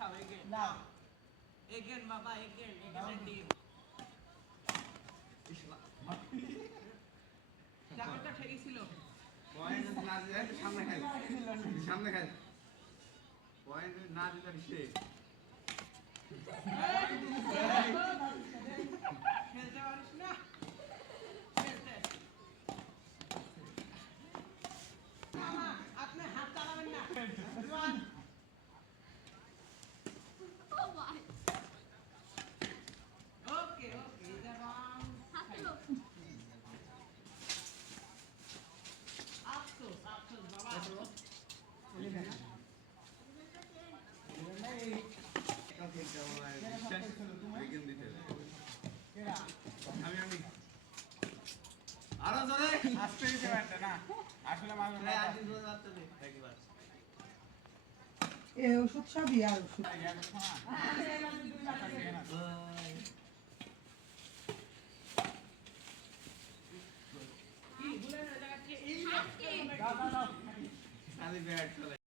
খাও এগেন না এগেন বাবা এগেন এগেন টিম জামাটা ঠিকই ছিল পয়েন্ট না দিলে সামনে খাই সামনে খাই পয়েন্ট না দিলে সে খেলতে পারিস না খেলতে মামা আপনি হাত চালাবেন না ওকে ওকে এটা রং আফসোস আফসোস বাবা আমি আরো জোরে আসতে দিতে পারতে না আসলে মানুষ এ ওষুধ সবই আর ওষুধ কি ভুলে না জায়গা থেকে এই খালি ব্যাট চলে